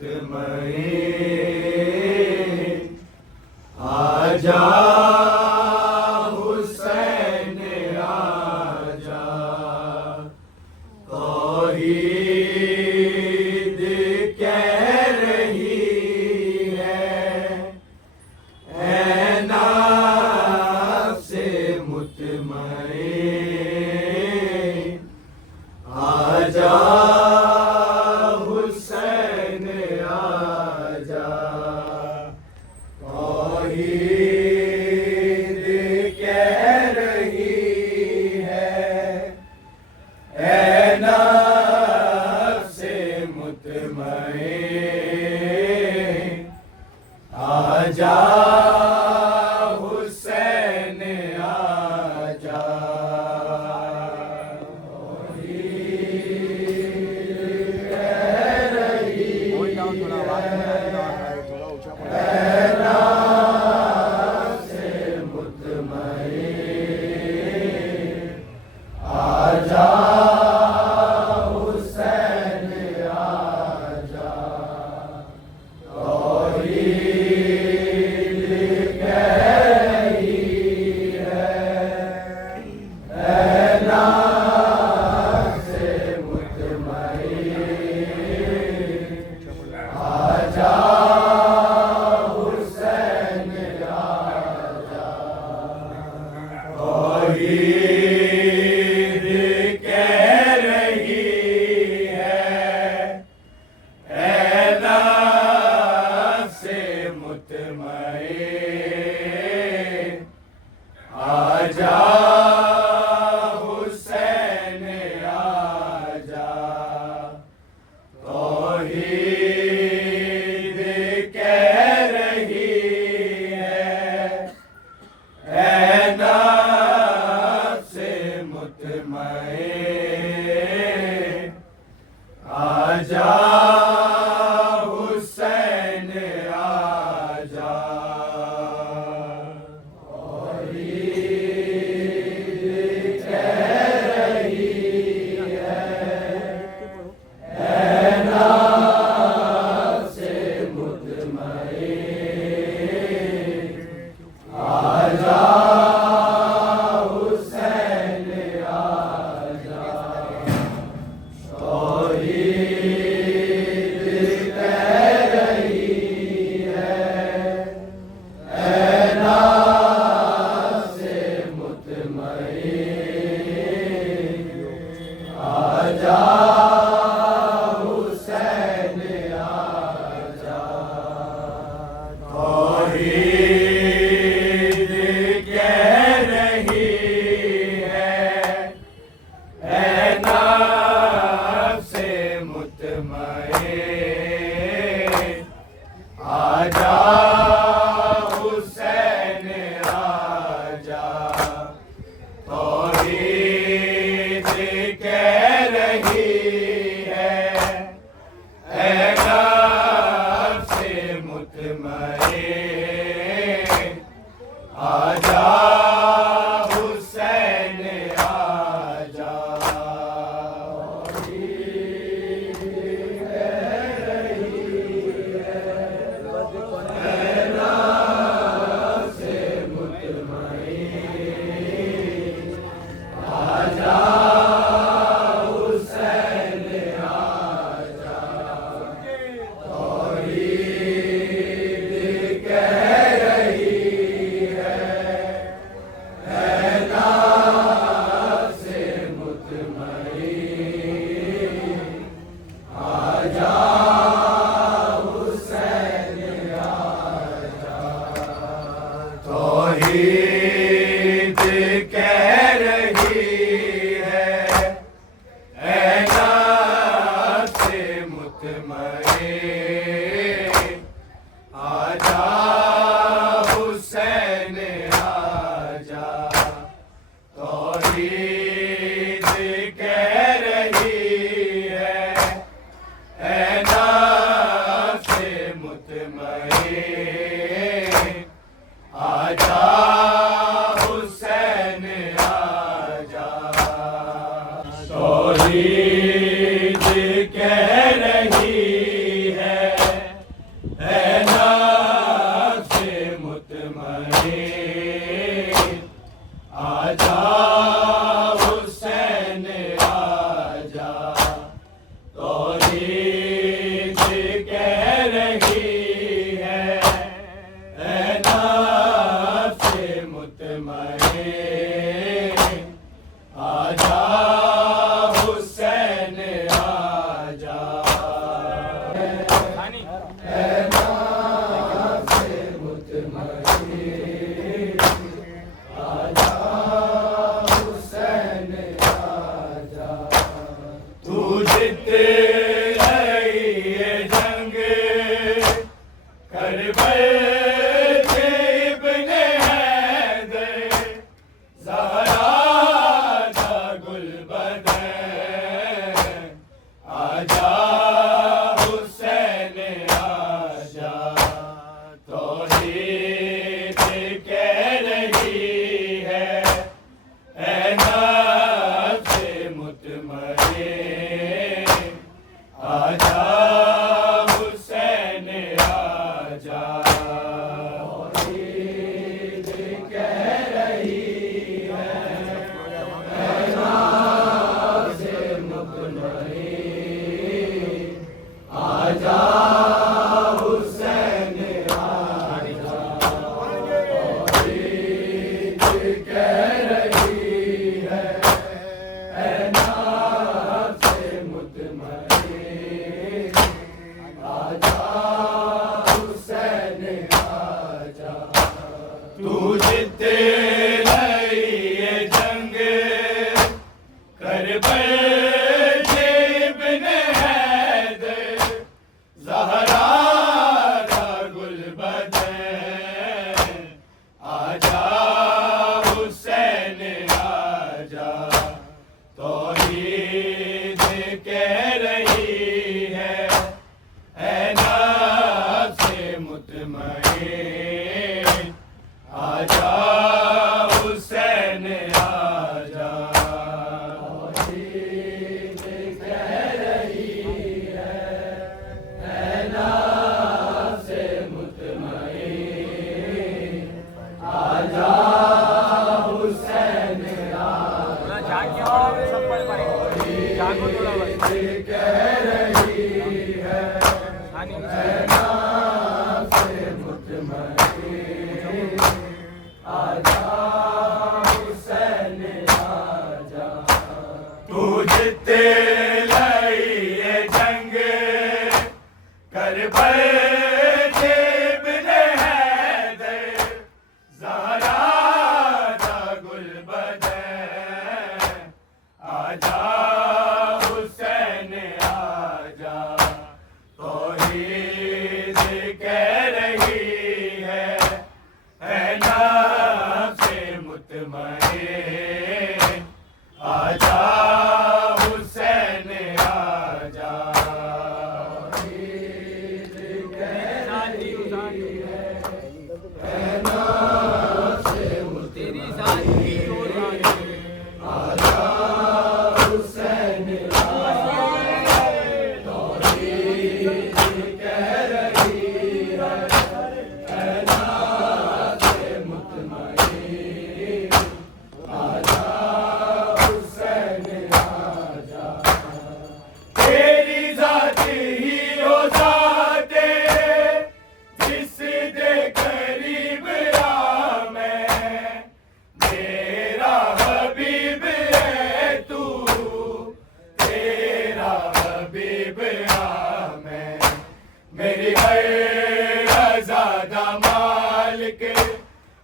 मुतमईन आजा हुसैन आजा, तौहीद कह रही है ऐ नाफ़्से मुतमईन आजा हुसैन आजा, तौहीद कह रही है ऐ नाफ़्से मुतमईन आजा हुसैन आजा। आजा हुसैन आजा, तौहीद कह रही है ऐ नाफ़्से मुतमईन आजा हुसैन आजा, तौहीद कह रही है ऐ नाफ़्से मुतमईन आजा हुसैन आजा, तौहीद कह रही है ऐ नाफ़्से मुतमईन आजा हुसैन आजा, तौहीद कह रही है ऐ नाफ़्से मुतमईन आजा हुसैन आजा, तौहीद कह रही है ऐ नाफ़्से मुतमईन आजा हुसैन आजा, तौहीद कह रही है ऐ नाफ़्से मुतमईन आजा हुसैन आजा, तौहीद कह रही है ऐ नाफ़्से मुतमईन आजा हुसैन आजा, तौहीद कह रही है ऐ नाफ़्से मुतमईन आजा हुसैन आजा, तौहीद कह रही है ऐ नाफ़्से मुतमईन आजा हुसैन आजा, तौहीद कह रही है ऐ नाफ़्से मुतमईन आजा हुसैन आजा, तौहीद कह रही है ऐ नाफ़्से मुतमईन आजा हुसैन आजा, तौहीद कह रही है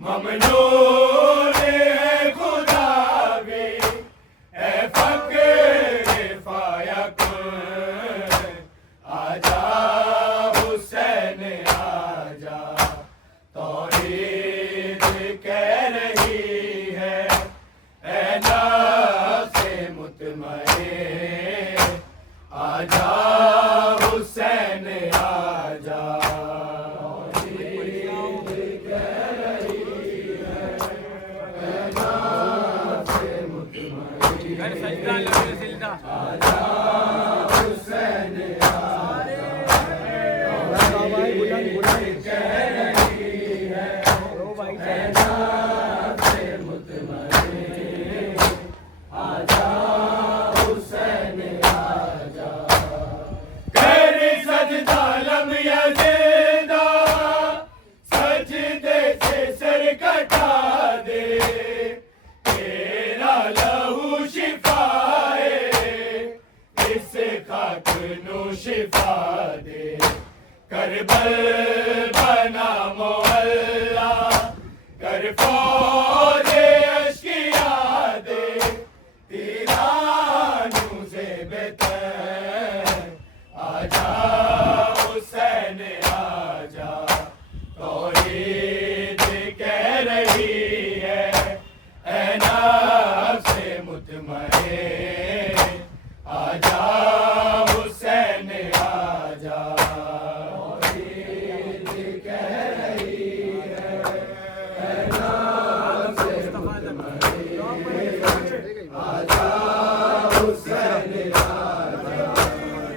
ममनून है खुदा भी है फक्र फायकुन। आजा हुसैन आजा, तौहीद कह रही है ऐ नफ्से मुतमईन। आजा हुसैन आजा, तौहीद कह रही है ऐ नफ्से मुतमईन। आजा हुसैन आजा, तौहीद कह रही है ऐ नफ्से मुतमईन। आजा हुसैन आजा, कर सजदा लम यज़िदा, सजदे से सर कटा दे। तेरा लहू शिफाए, इस खाक नू शिफा दे। करबल बना मोहल्ला, कर फौजे अश्किया दे। तीरानू से बेहतर आजा हुसैन आजा, तौहीद कह रही है ऐ नफ्से मुतमईन। आजा हुसैन आजा, तौहीद कह रही है ऐ नफ्से मुतमईन। आजा हुसैन आजा,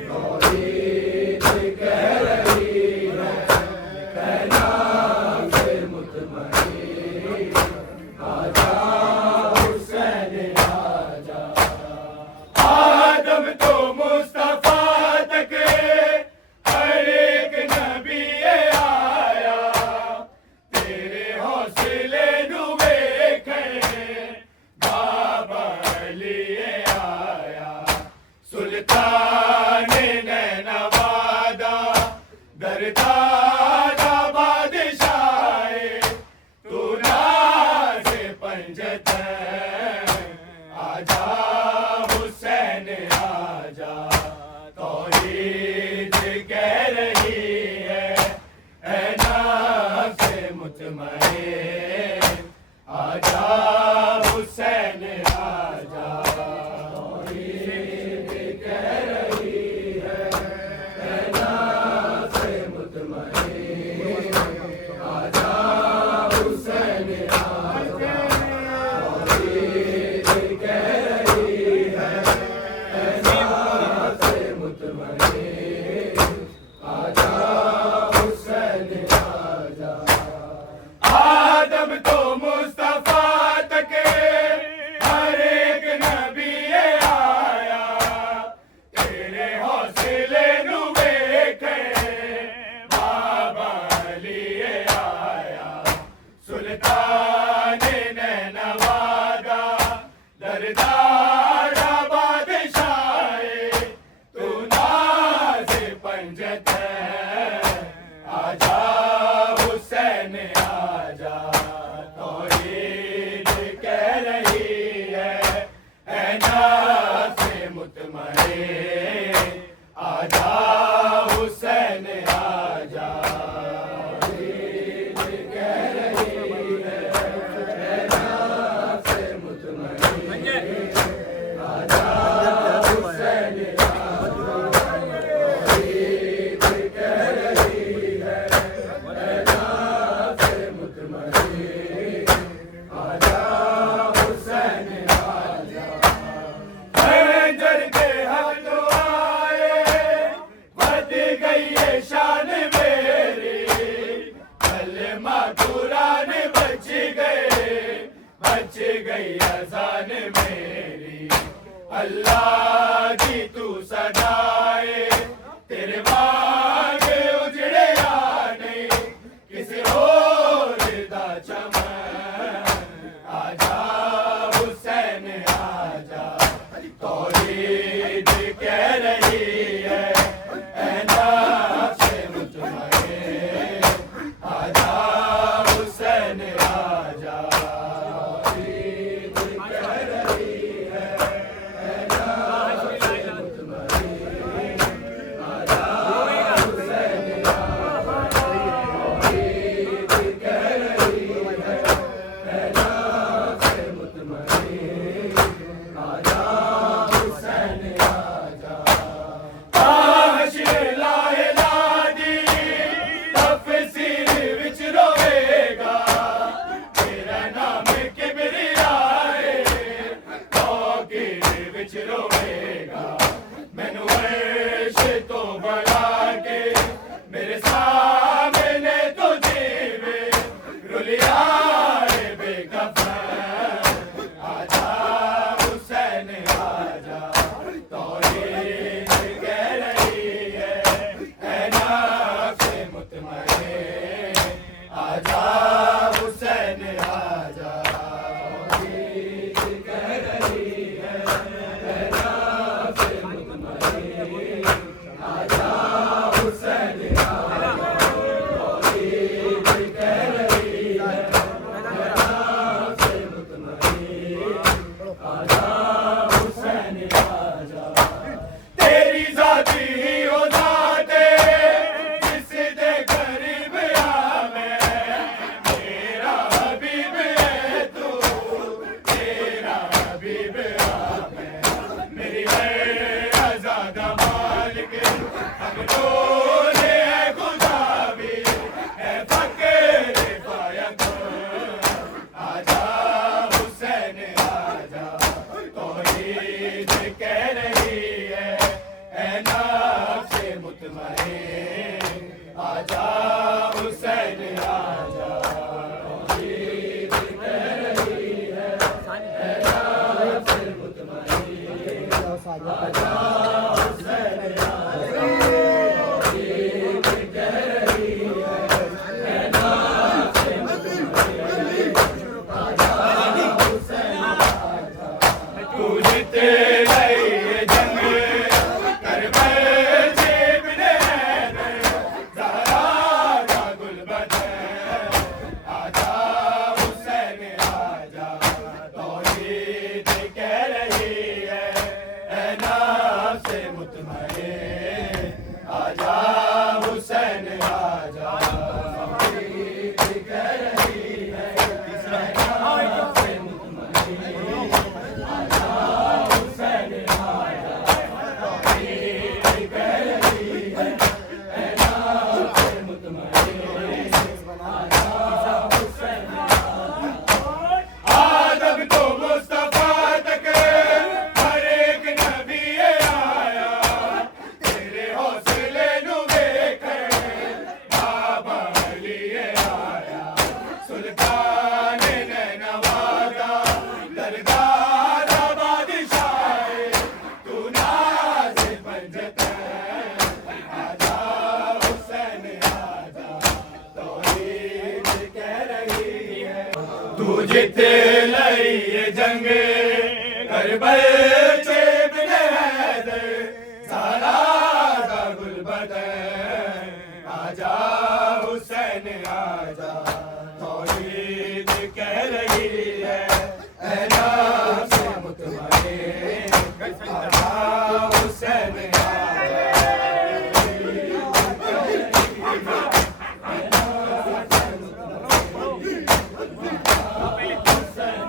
तौहीद कह रही है ऐ नफ्से मुतमईन। आजा हुसैन आजा, आदम तो मुस्तफा तक हर एक नबी आया। तेरे हौसले नू वेखे बाबा अली आया। सुल्तान नैनवादा दरदादा बादशाहे, तू नाज़ पंजतन। आजा हुसैन आजा, तौहीद कह रही है ऐ नफ्से मुतमईन। आजा हुसैन आजा, तौहीद कह रही है ऐ नफ्से मुतमईन। आजा हुसैन आजा, तौहीद कह रही है ऐ नफ्से मुतमईन। आजा हुसैन आजा, आदम तो मुस्तफा तक हर एक नबी आया। तेरे हौसले नू वेखे बाबा अली आया। सुल्तान नैनवादा दरदादा बादशाहे, तू नाज़ पंजतन। आजा हुसैन आजा, तौहीद कह रही है ऐ नफ्से मुतमईन। आजा हुसैन आजा, तौहीद कह रही है ऐ नफ्से मुतमईन। आजा हुसैन आजा, तौहीद कह रही है ऐ नफ्से मुतमईन। आजा हुसैन आजा, खंजर के हक आए, बढ़ गई है शान मेरी। कलमा कुरान बच गई अज़ान मेरी। अल्लाह की तू सदाए, तेरे बाग उजड़े या नहीं, किसी और दा चमन। आजा हुसैन आजा, तौहीद कह रही है ऐ नफ्से मुतमईन। आजा हुसैन आजा, हुसैन आजा तौहीद कह रही है नफ्स मुतमईन आजा हुसैन आजा तौहीद कह रही है नफ्स मुतमईन आजा हुसैन आजा तू जीते गई जंग करबल से इब्ने हैदर ज़हरा का गुलबदर आजा हुसैन आजा तौहीद कह रही है नफ्स मुतमईन आजा हुसैन आजा तौहीद कह रही है नफ्स मुतमईन आजा हुसैन आजा तौहीद कह रही है नफ्स मुतमईन आजा हुसैन आदम तो मुस्तफा तक हर एक नबी आया तेरे हौसले नु देखकर बाबा अली आया सुल्तान नैनवादा दरगाह बादशाह तू नाज पंजत आजा हुसैन आजा तौहीद कह रही है तू जीते लई जंग करबल से इब्ने हैदर ज़हरा का गुलबदर आजा हुसैन आजा तौहीद कह रही है नफ्स मुतमईन आजा हुसैन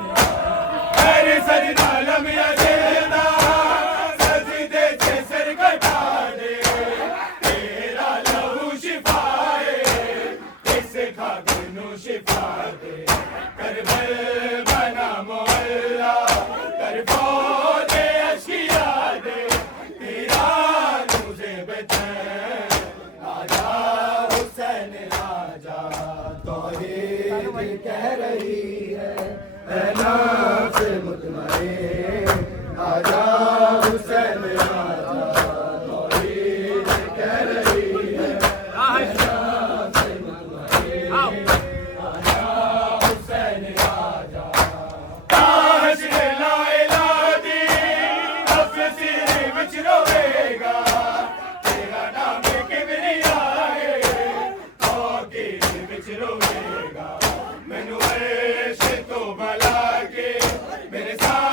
अरे सजना लम यज़ीदा सजदे से सर कटा दे तेरा लहू शिफाए इस खाक नू शिफा दे करबल बना मोहल्ला कर फौजे अशिया दे तेरा तुझे बेहतर आजा हुसैन आजा तौहीद कह रही है नफ्स मुतमईन आजा हुसैन आजा तौहीद कह रही है नफ्स मुतमईन आजा हुसैन आजा ताश ला इलादी नफ्स विच रोवेगा तेरा नाम किबरिया है औकीद विच रोवेगा मैनू अर्श तो भला के मेरे साथ